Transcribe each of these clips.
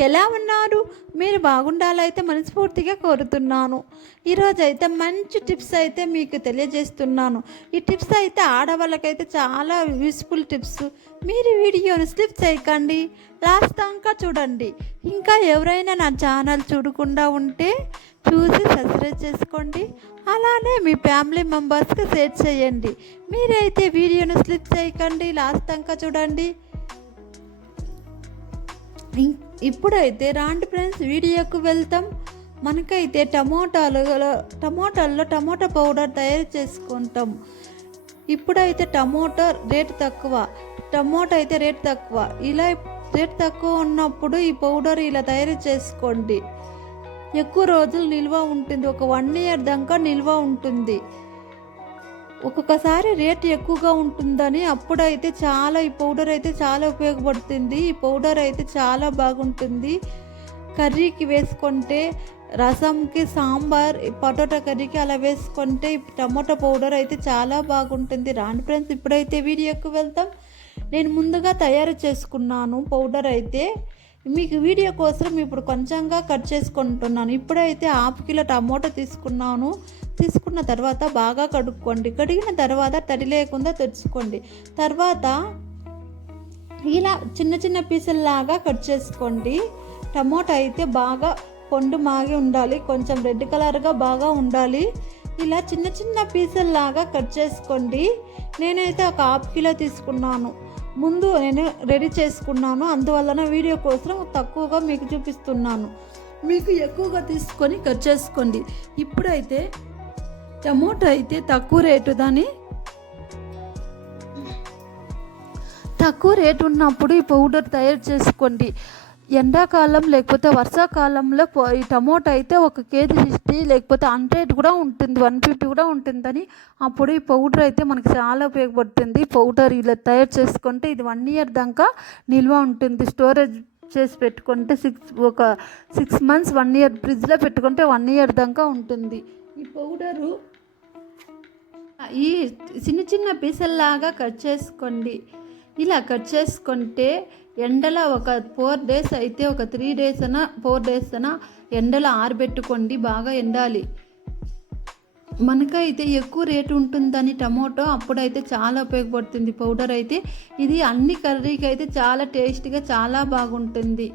ఎలా ఉన్నారు? మీరు బాగుండాలైతే మనస్ఫూర్తిగా కోరుతున్నాను. ఈరోజు అయితే మంచి టిప్స్ అయితే మీకు తెలియజేస్తున్నాను. ఈ టిప్స్ అయితే ఆడవాళ్ళకైతే చాలా యూస్ఫుల్ టిప్స్. మీరు వీడియోను స్లిప్ చేయకండి. లాస్ట్ దాకా చూడండి. ఇంకా ఎవరైనా నా ఛానల్ చూడకుండా ఉంటే చూసి సబ్స్క్రైబ్ చేసుకోండి. అలానే మీ ఫ్యామిలీ మెంబర్స్కి షేర్ చేయండి. మీరైతే వీడియోను స్లిప్ చేయకండి. లాస్ట్ దాకా చూడండి. ఇప్పుడైతే రాండి ఫ్రెండ్స్ వీడియోకు వెళ్తాం. మనకైతే టమోటాలు టమోటాల్లో టమోటా పౌడర్ తయారు చేసుకుంటాం. ఇప్పుడైతే టమోటా రేటు తక్కువ. టమోటా అయితే రేటు తక్కువ. ఇలా రేటు తక్కువ ఉన్నప్పుడు ఈ పౌడర్ ఇలా తయారు చేసుకోండి. ఎక్కువ రోజులు నిల్వ ఉంటుంది. ఒక వన్ ఇయర్ దాకా నిల్వ ఉంటుంది. ఒక్కొక్కసారి రేట్ ఎక్కువగా ఉంటుందని అప్పుడైతే చాలా ఈ పౌడర్ అయితే చాలా ఉపయోగపడుతుంది. ఈ పౌడర్ అయితే చాలా బాగుంటుంది. కర్రీకి వేసుకుంటే రసంకి సాంబార్ పొటాటో కర్రీకి అలా వేసుకుంటే టమాటో పౌడర్ అయితే చాలా బాగుంటుంది. రాండి ఫ్రెండ్స్ ఇప్పుడైతే వీడియోకి వెళ్తాం నేను ముందుగా తయారు చేసుకున్నాను పౌడర్ అయితే. మీకు వీడియో కోసం ఇప్పుడు కొంచెంగా కట్ చేసుకుంటున్నాను. ఇప్పుడైతే హాఫ్ కిలో టమోటా తీసుకున్నాను. తీసుకున్న తర్వాత బాగా కడుక్కోండి. కడిగిన తర్వాత తడి లేకుండా తెచ్చుకోండి. తర్వాత ఇలా చిన్న చిన్న పీసుల్లాగా కట్ చేసుకోండి. టమోటా అయితే బాగా పండు మాగి ఉండాలి. కొంచెం రెడ్ కలర్గా బాగా ఉండాలి. ఇలా చిన్న చిన్న పీసుల్లాగా కట్ చేసుకోండి. నేనైతే ఒక హాఫ్ కిలో తీసుకున్నాను. ముందు నేను రెడీ చేసుకున్నాను. అందువలన వీడియో కోసం తక్కువగా మీకు చూపిస్తున్నాను. మీకు ఎక్కువగా తీసుకొని కట్ చేసుకోండి. ఇప్పుడైతే టమోటా అయితే తక్కువ రేటు దాని. తక్కువ రేటు ఉన్నప్పుడు ఈ పౌడర్ తయారు చేసుకోండి. ఎండాకాలం లేకపోతే వర్షాకాలంలో ఈ టమోటా అయితే ఒక కేజీ సిక్స్టీ లేకపోతే హండ్రెడ్ కూడా ఉంటుంది వన్ ఫిఫ్టీ కూడా ఉంటుందని అప్పుడు ఈ పౌడర్ అయితే మనకి చాలా ఉపయోగపడుతుంది. పౌడర్ ఇలా తయారు చేసుకుంటే ఇది వన్ ఇయర్ దాకా నిల్వ ఉంటుంది. స్టోరేజ్ చేసి పెట్టుకుంటే సిక్స్ ఒక సిక్స్ మంత్స్ వన్ ఇయర్ ఫ్రిడ్జ్లో పెట్టుకుంటే వన్ ఇయర్ దాకా ఉంటుంది. ఈ పౌడరు ఈ చిన్న చిన్న పీసల్లాగా కట్ చేసుకోండి. ఇలా కట్ చేసుకుంటే ఎండలో ఒక ఫోర్ డేస్ అయితే ఒక త్రీ డేస్ అనా ఫోర్ డేస్ అనా ఎండలో ఆరబెట్టుకోండి బాగా ఎండాలి. మనకైతే ఎక్కువ రేటు ఉంటుందని టమోటో అప్పుడైతే చాలా ఉపయోగపడుతుంది పౌడర్ అయితే. ఇది అన్ని కర్రీకి అయితే చాలా టేస్ట్గా చాలా బాగుంటుంది.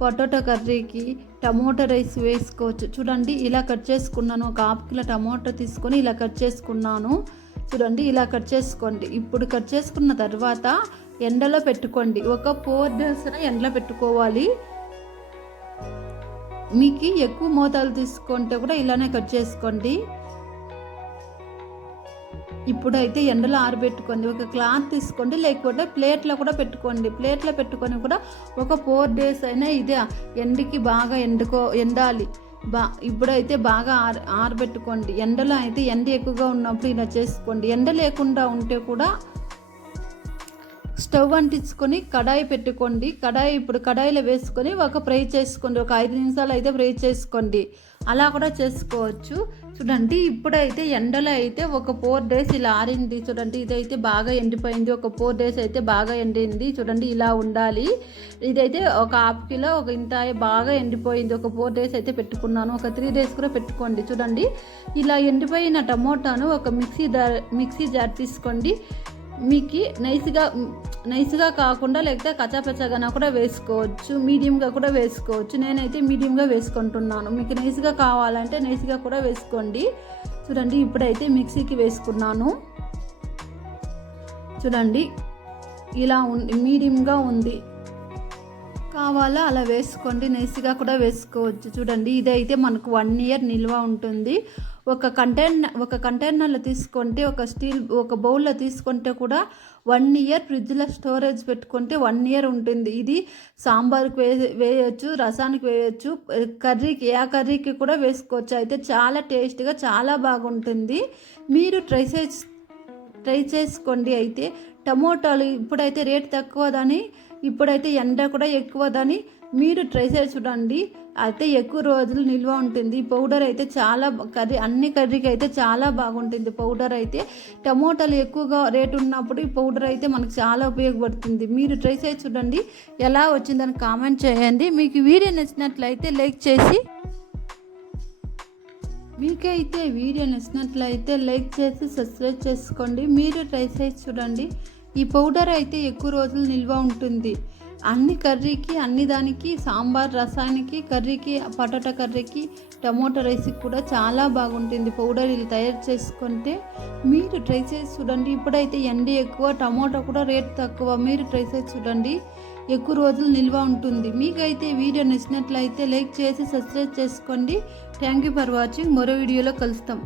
పొటాటో కర్రీకి టమోటో రైస్ వేసుకోవచ్చు. చూడండి ఇలా కట్ చేసుకున్నాను. ఒక హాఫ్ కిలో టమోటో తీసుకొని ఇలా కట్ చేసుకున్నాను. చూడండి ఇలా కట్ చేసుకోండి. ఇప్పుడు కట్ చేసుకున్న తర్వాత ఎండలో పెట్టుకోండి. ఒక ఫోర్ డేస్ ఎండలో పెట్టుకోవాలి. మీకు ఎక్కువ మోతాదు తీసుకుంటే కూడా ఇలానే కట్ చేసుకోండి. ఇప్పుడైతే ఎండలో ఆరబెట్టుకోండి. ఒక క్లాత్ తీసుకోండి. లేకపోతే ప్లేట్లో కూడా పెట్టుకోండి. ప్లేట్లో పెట్టుకొని కూడా ఒక ఫోర్ డేస్ అయినా ఇదే. ఎండకి బాగా ఎండుకో ఎండాలి. బా ఇప్పుడైతే బాగా ఆర ఆరబెట్టుకోండి. ఎండలో అయితే ఎండ ఎక్కువగా ఉన్నప్పుడు ఇలా చేసుకోండి. ఎండ లేకుండా ఉంటే కూడా స్టవ్ అంటించుకొని కడాయి పెట్టుకోండి. కడాయి ఇప్పుడు కడాయిలో వేసుకొని ఒక ఫ్రై చేసుకోండి. ఒక ఐదు నిమిషాలు అయితే ఫ్రై చేసుకోండి. అలా కూడా చేసుకోవచ్చు. చూడండి ఇప్పుడైతే ఎండలో అయితే ఒక ఫోర్ డేస్ ఇలా ఆరింది. చూడండి ఇదైతే బాగా ఎండిపోయింది. ఒక ఫోర్ డేస్ అయితే బాగా ఎండింది. చూడండి ఇలా ఉండాలి. ఇదైతే ఒక హాఫ్ కిలో ఒక ఇంత బాగా ఎండిపోయింది. ఒక ఫోర్ డేస్ అయితే పెట్టుకున్నాను. ఒక త్రీ డేస్ కూడా పెట్టుకోండి. చూడండి ఇలా ఎండిపోయిన టమోటాను ఒక మిక్సీ జార్ మిక్సీ జార్ తీసుకోండి. మీకు నైస్గా నైస్గా కాకుండా లేకపోతే కచ్చాపచ్చాగా కూడా వేసుకోవచ్చు మీడియంగా కూడా వేసుకోవచ్చు. నేనైతే మీడియంగా వేసుకుంటున్నాను. మీకు నైస్గా కావాలంటే నైస్గా కూడా వేసుకోండి. చూడండి ఇప్పుడైతే మిక్సీకి వేసుకున్నాను. చూడండి ఇలా ఉంది మీడియంగా ఉంది. కావాలా అలా వేసుకోండి నైస్గా కూడా వేసుకోవచ్చు. చూడండి ఇదైతే మనకు వన్ ఇయర్ నిల్వ ఉంటుంది. ఒక కంటైనర్ ఒక కంటైనర్లో తీసుకుంటే ఒక స్టీల్ ఒక బౌల్లో తీసుకుంటే కూడా వన్ ఇయర్ ఫ్రిడ్జ్లో స్టోరేజ్ పెట్టుకుంటే వన్ ఇయర్ ఉంటుంది. ఇది సాంబార్కి వే వేయచ్చు రసానికి వేయచ్చు కర్రీకి ఏ కర్రీకి కూడా వేసుకోవచ్చు. అయితే చాలా టేస్ట్గా చాలా బాగుంటుంది. మీరు ట్రై చేసి ట్రై చేసుకోండి. అయితే టమోటాలు ఇప్పుడైతే రేట్ తక్కువదని ఇప్పుడైతే ఎండ కూడా ఎక్కువదని మీరు ట్రై చేసి చూడండి. అయితే ఎక్కువ రోజులు నిల్వ ఉంటుంది. ఈ పౌడర్ అయితే చాలా కర్రీ అన్ని కర్రీకి అయితే చాలా బాగుంటుంది పౌడర్ అయితే. టమోటాలు ఎక్కువగా రేటు ఉన్నప్పుడు ఈ పౌడర్ అయితే మనకు చాలా ఉపయోగపడుతుంది. మీరు ట్రై చేసి చూడండి. ఎలా వచ్చిందని కామెంట్ చేయండి. మీకు వీడియో నచ్చినట్లయితే లైక్ చేసి మీకైతే వీడియో నచ్చినట్లయితే లైక్ చేసి సబ్స్క్రైబ్ చేసుకోండి. మీరు ట్రై చేసి చూడండి. ఈ పౌడర్ అయితే ఎక్కువ రోజులు నిల్వ ఉంటుంది. అన్ని కర్రీకి అన్ని దానికి సాంబార్ రసానికి కర్రీకి పటాటా కర్రీకి టమోటా రైస్కి కూడా చాలా బాగుంటుంది పౌడర్ ఇది తయారు చేసుకుంటే. మీరు ట్రై చేసి చూడండి. ఇప్పుడైతే ఎండ ఎక్కువ టమోటా కూడా రేట్ తక్కువ. మీరు ట్రై చేసి చూడండి. ఎక్కువ రోజులు నిల్వ ఉంటుంది. మీకైతే వీడియో నచ్చినట్లయితే లైక్ చేసి సబ్స్క్రైబ్ చేసుకోండి. Thank you for watching. మరో వీడియోలో కలుస్తాం.